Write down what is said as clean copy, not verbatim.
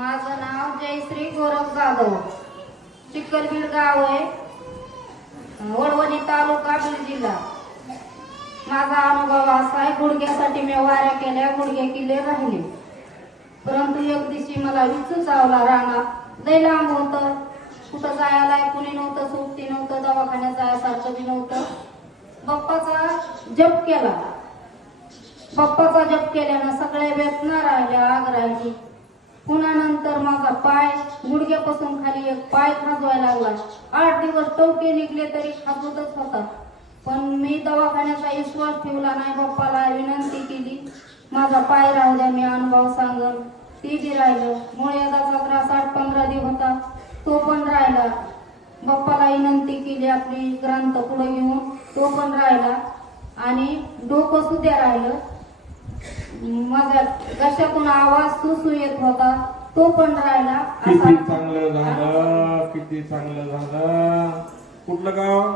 माझं नाव जयश्री गोरख जाधव, चिखलबीड गाव आहे, वडवणी तालुका, बीड जिल्हा. माझा अनुभव असा आहे, गुडघ्यासाठी मी वाऱ्या केल्या, गुडघे किल्ले राहिले. परंतु एक दिवशी मला विचू चावला रानात. लय लांब होतं, कुठं जायला कुणी नव्हतं, सुट्टी नव्हतं, दवाखान्यात जायसारखं बी नव्हतं. बाप्पाचा जप केला. बाप्पाचा जप केल्यानं सगळ्या वेदना राहिल्या, आग राहिली. पुन्हा नंतर माझा पाय गुडघ्यापासून खाली एक पाय खाजवायला लागला. 8 दिवस टोके निघले तरी खाजवतच होता. पण मी दवाखान्याचा विश्वास ठेवला नाही. बाप्पाला विनंती केली, माझा पाय राहू द्या, मी अनुभव सांगल. ती बी राहिलं. मुळव्याधाचा त्रास 8-15 दिवस होता, तो पण राहिला. बाप्पाला विनंती केली आपली ग्रंथ पुढे घेऊन, तो पण राहिला. आणि डोकं सुद्धा राहिलं. माझ्या घशातून आवाज सुसू येत होता, तो पण राहिला. किती चांगलं झालं, किती चांगलं झालं. कुठलं गाव?